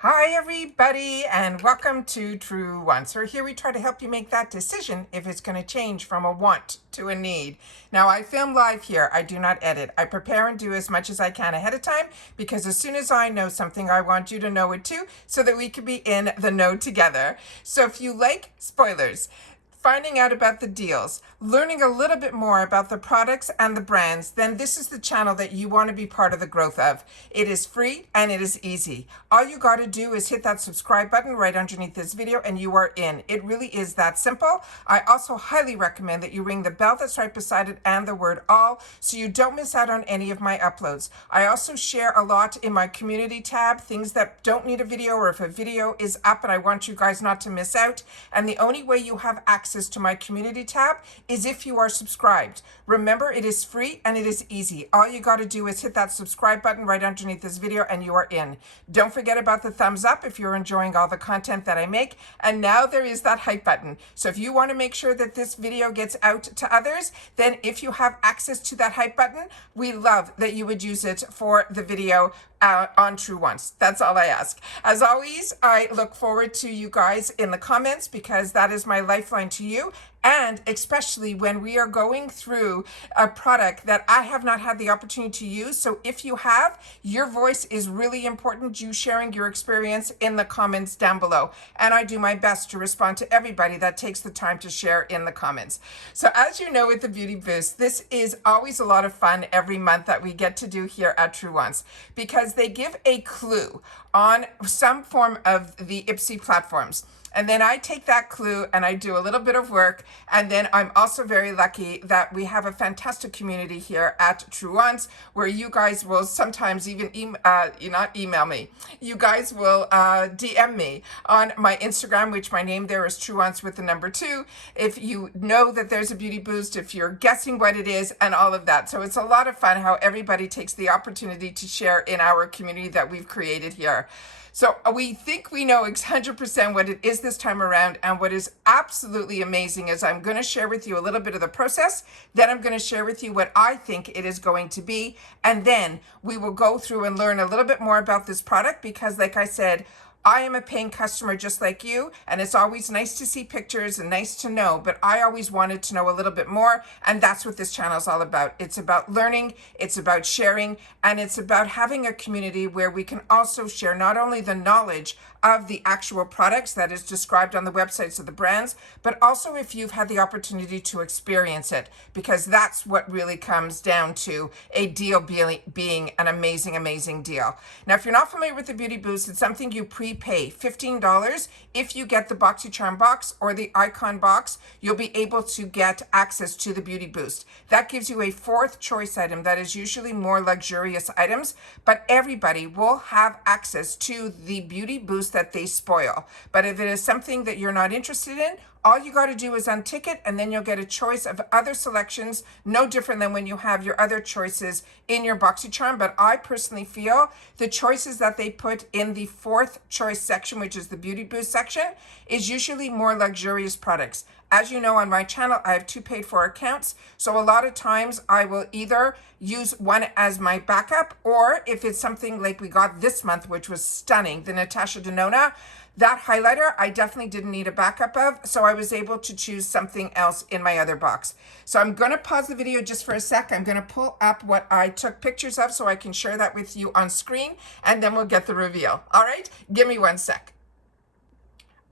Hi everybody and welcome to Truewants. So here we try to help you make that decision if it's going to change from a want to a need. Now I film live here. I do not edit. I prepare and do as much as I can ahead of time because as soon as I know something, I want you to know it too so that we can be in the know together. So if you like spoilers, finding out about the deals, learning a little bit more about the products and the brands, then this is the channel that you want to be part of the growth of. It is free and it is easy. All you got to do is hit that subscribe button right underneath this video and you are in. It really is that simple. I also highly recommend that you ring the bell that's right beside it and the word all so you don't miss out on any of my uploads. I also share a lot in my community tab, things that don't need a video or if a video is up and I want you guys not to miss out. And the only way you have access to my community tab is if you are subscribed. Remember, it is free and it is easy. All you got to do is hit that subscribe button right underneath this video and you are in. Don't forget about the thumbs up if you're enjoying all the content that I make. And now there is that hype button. So if you want to make sure that this video gets out to others, then if you have access to that hype button, we love that you would use it for the video on Truewants. That's all I ask. As always, I look forward to you guys in the comments because that is my lifeline to you. And especially when we are going through a product that I have not had the opportunity to use. So if you have, your voice is really important. You sharing your experience in the comments down below. And I do my best to respond to everybody that takes the time to share in the comments. So as you know with the Beauty Boost, this is always a lot of fun every month that we get to do here at Truewants because they give a clue on some form of the IPSY platforms. And then I take that clue and I do a little bit of work. And then I'm also very lucky that we have a fantastic community here at Truewants where you guys will sometimes even, not email me. You guys will DM me on my Instagram, which my name there is Truewants with the number 2. If you know that there's a beauty boost, if you're guessing what it is and all of that. So it's a lot of fun how everybody takes the opportunity to share in our community that we've created here. So we think we know 100% what it is this time around, and what is absolutely amazing is I'm going to share with you a little bit of the process, then I'm going to share with you what I think it is going to be, and then we will go through and learn a little bit more about this product because like I said, I am a paying customer just like you, and it's always nice to see pictures and nice to know, but I always wanted to know a little bit more, and that's what this channel is all about. It's about learning, it's about sharing, and it's about having a community where we can also share not only the knowledge of the actual products that is described on the websites of the brands, but also if you've had the opportunity to experience it, because that's what really comes down to a deal being an amazing, amazing deal. Now, if you're not familiar with the Beauty Boost, it's something you prepay $15. If you get the BoxyCharm box or the Icon box, you'll be able to get access to the Beauty Boost. That gives you a 4th choice item that is usually more luxurious items, but everybody will have access to the Beauty Boost that they spoil. But if it is something that you're not interested in, all you got to do is untick it and then you'll get a choice of other selections, no different than when you have your other choices in your BoxyCharm. But I personally feel the choices that they put in the 4th choice section, which is the Beauty Boost section, is usually more luxurious products. As you know, on my channel, I have 2 paid for accounts. So a lot of times I will either use one as my backup, or if it's something like we got this month, which was stunning, the Natasha Denona, that highlighter, I definitely didn't need a backup of, so I was able to choose something else in my other box. So I'm going to pause the video just for a sec. I'm going to pull up what I took pictures of so I can share that with you on screen, and then we'll get the reveal. All right, give me 1 sec.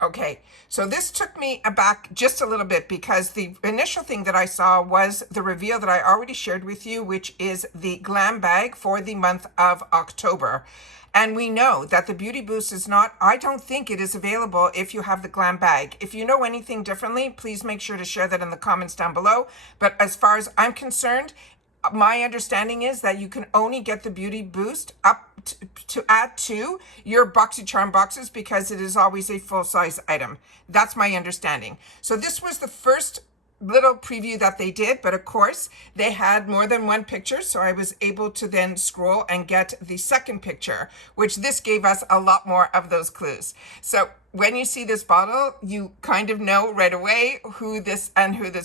Okay, so this took me aback just a little bit because the initial thing that I saw was the reveal that I already shared with you, which is the glam bag for the month of October. And we know that the Beauty Boost is not, I don't think it is available if you have the glam bag. If you know anything differently, please make sure to share that in the comments down below. But as far as I'm concerned, my understanding is that you can only get the Beauty Boost up to add to your BoxyCharm boxes because it is always a full-size item. That's my understanding. So this was the first little preview that they did, but of course they had more than one picture, so I was able to then scroll and get the second picture, which this gave us a lot more of those clues. So when you see this bottle, you kind of know right away who this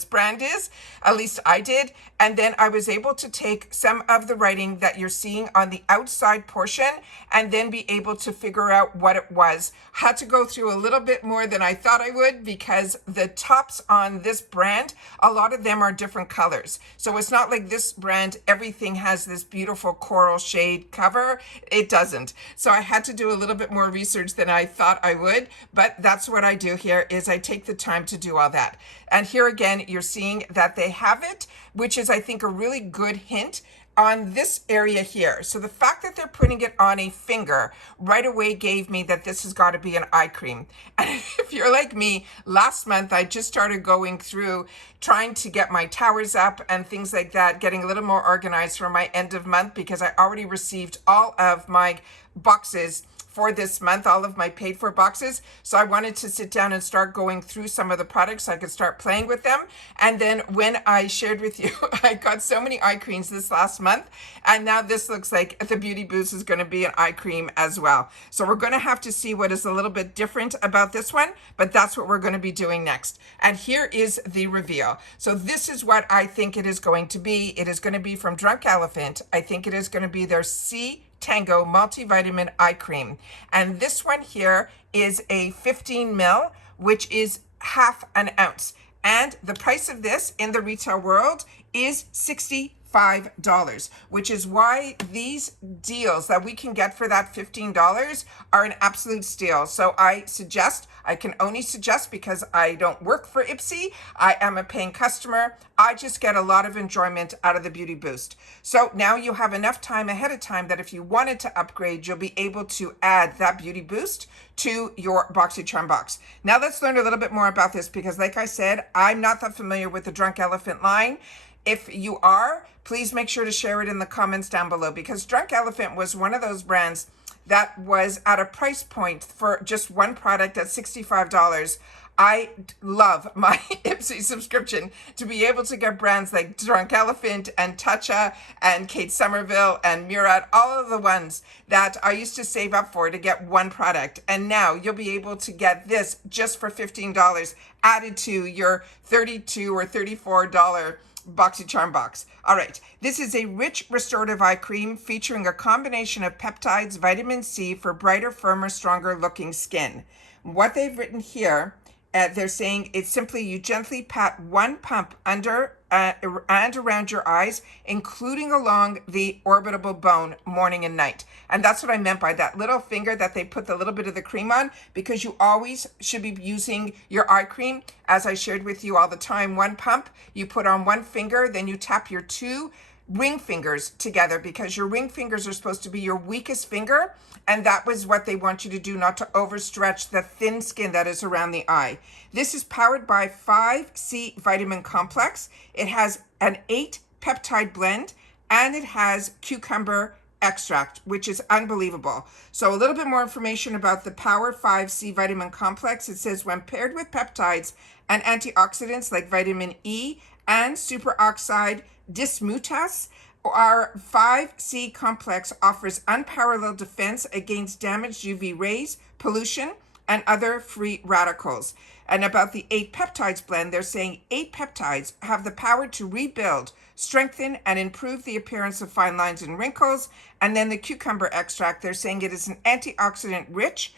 brand is. At least I did. And then I was able to take some of the writing that you're seeing on the outside portion and then be able to figure out what it was. Had to go through a little bit more than I thought I would because the tops on this brand, a lot of them are different colors. So it's not like this brand, everything has this beautiful coral shade cover. It doesn't. So I had to do a little bit more research than I thought I would. But that's what I do here is I take the time to do all that. And here again, you're seeing that they have it, which is, I think, a really good hint on this area here. So the fact that they're putting it on a finger right away gave me that this has got to be an eye cream. And if you're like me, last month I just started going through trying to get my towers up and things like that, getting a little more organized for my end of month because I already received all of my boxes for this month, all of my paid for boxes. So I wanted to sit down and start going through some of the products so I could start playing with them. And then when I shared with you, I got so many eye creams this last month. And now this looks like the Beauty Boost is going to be an eye cream as well. So we're going to have to see what is a little bit different about this one, but that's what we're going to be doing next. And here is the reveal. So this is what I think it is going to be. It is going to be from Drunk Elephant. I think it is going to be their C Tango multivitamin eye cream, and this one here is a 15 ml, which is half an ounce, and the price of this in the retail world is $65, which is why these deals that we can get for that $15 are an absolute steal. So I can only suggest because I don't work for IPSY. I am a paying customer. I just get a lot of enjoyment out of the Beauty Boost. So now you have enough time ahead of time that if you wanted to upgrade, you'll be able to add that Beauty Boost to your BoxyCharm box. Now let's learn a little bit more about this because like I said, I'm not that familiar with the Drunk Elephant line. If you are, please make sure to share it in the comments down below because Drunk Elephant was one of those brands that was at a price point for just one product at $65. I love my IPSY subscription to be able to get brands like Drunk Elephant and Tatcha and Kate Somerville and Murad, all of the ones that I used to save up for to get one product. And now you'll be able to get this just for $15 added to your $32 or $34 BoxyCharm box. All right, this is a rich restorative eye cream featuring a combination of peptides, vitamin C for brighter, firmer, stronger looking skin. What they've written here, they're saying it's simply you gently pat one pump under and around your eyes, including along the orbital bone morning and night. And that's what I meant by that little finger that they put the little bit of the cream on, because you always should be using your eye cream, as I shared with you all the time, one pump, you put on one finger, then you tap your two ring fingers together because your ring fingers are supposed to be your weakest finger. And that was what they want you to do, not to overstretch the thin skin that is around the eye. This is powered by 5C vitamin complex. It has an 8 peptide blend and it has cucumber extract, which is unbelievable. So a little bit more information about the Power 5C vitamin complex. It says when paired with peptides and antioxidants like vitamin E and superoxide dismutase, our 5C complex offers unparalleled defense against damaged UV rays, pollution, and other free radicals. And about the 8 peptides blend, they're saying 8 peptides have the power to rebuild, strengthen, and improve the appearance of fine lines and wrinkles. And then the cucumber extract, they're saying it is an antioxidant-rich,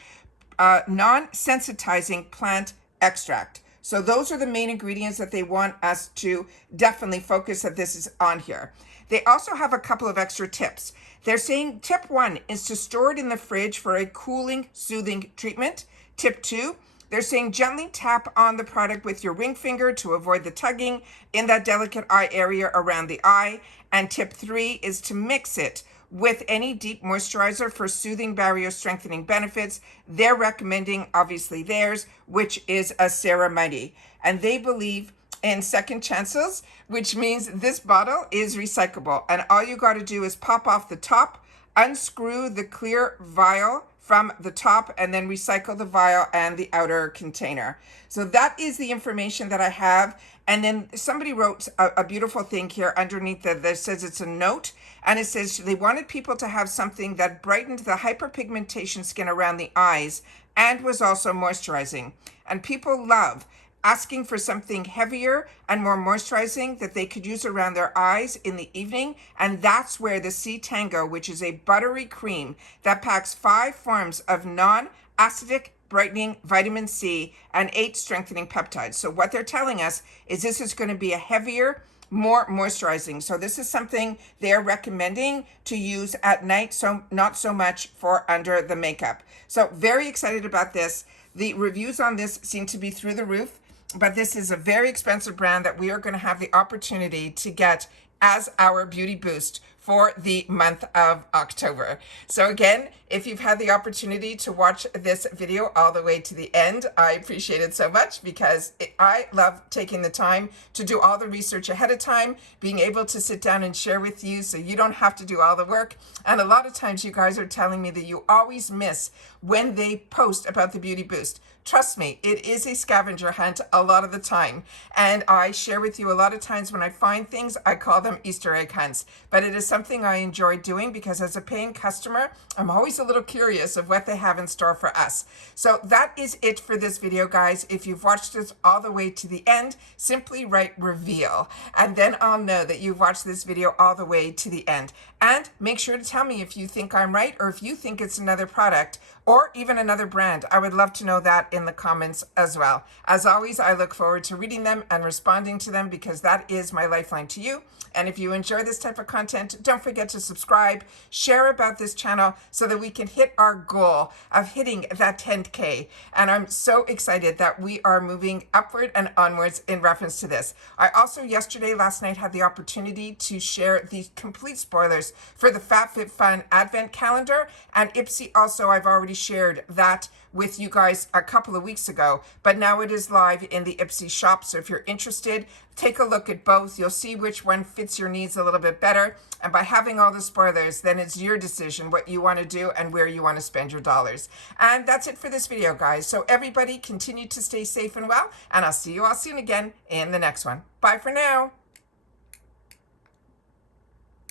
non-sensitizing plant extract. So those are the main ingredients that they want us to definitely focus that this is on here. They also have a couple of extra tips. They're saying tip 1 is to store it in the fridge for a cooling, soothing treatment. Tip 2, they're saying gently tap on the product with your ring finger to avoid the tugging in that delicate eye area around the eye. And tip 3 is to mix it with any deep moisturizer for soothing, barrier strengthening benefits. They're recommending, obviously theirs, which is a Ceramide. And they believe in second chances, which means this bottle is recyclable. And all you got to do is pop off the top, unscrew the clear vial from the top and then recycle the vial and the outer container. So that is the information that I have. And then somebody wrote a beautiful thing here underneath that says it's a note. And it says they wanted people to have something that brightened the hyperpigmentation skin around the eyes and was also moisturizing. And people love asking for something heavier and more moisturizing that they could use around their eyes in the evening. And that's where the C Tango, which is a buttery cream that packs 5 forms of non-acidic brightening vitamin C and 8 strengthening peptides. So what they're telling us is this is going to be a heavier, more moisturizing. So this is something they're recommending to use at night, so not so much for under the makeup. So very excited about this. The reviews on this seem to be through the roof. But this is a very expensive brand that we are going to have the opportunity to get as our beauty boost for the month of October. So again, if you've had the opportunity to watch this video all the way to the end, I appreciate it so much because I love taking the time to do all the research ahead of time, being able to sit down and share with you so you don't have to do all the work. And a lot of times you guys are telling me that you always miss when they post about the beauty boost. Trust me, it is a scavenger hunt a lot of the time. And I share with you a lot of times when I find things, I call them Easter egg hunts. But it is something I enjoy doing because as a paying customer, I'm always a little curious of what they have in store for us. So that is it for this video, guys. If you've watched this all the way to the end, simply write reveal. And then I'll know that you've watched this video all the way to the end. And make sure to tell me if you think I'm right or if you think it's another product or even another brand. I would love to know that in the comments as well. As always, I look forward to reading them and responding to them because that is my lifeline to you. And if you enjoy this type of content, don't forget to subscribe, share about this channel so that we can hit our goal of hitting that 10K. And I'm so excited that we are moving upward and onwards in reference to this. I also last night had the opportunity to share the complete spoilers for the FabFitFun Advent Calendar, and IPSY also, I've already shared that with you guys a couple of weeks ago, but now it is live in the IPSY shop. So if you're interested, take a look at both. You'll see which one fits your needs a little bit better. And by having all the spoilers, then it's your decision what you want to do and where you want to spend your dollars. And that's it for this video, guys. So everybody continue to stay safe and well, and I'll see you all soon again in the next one. Bye for now.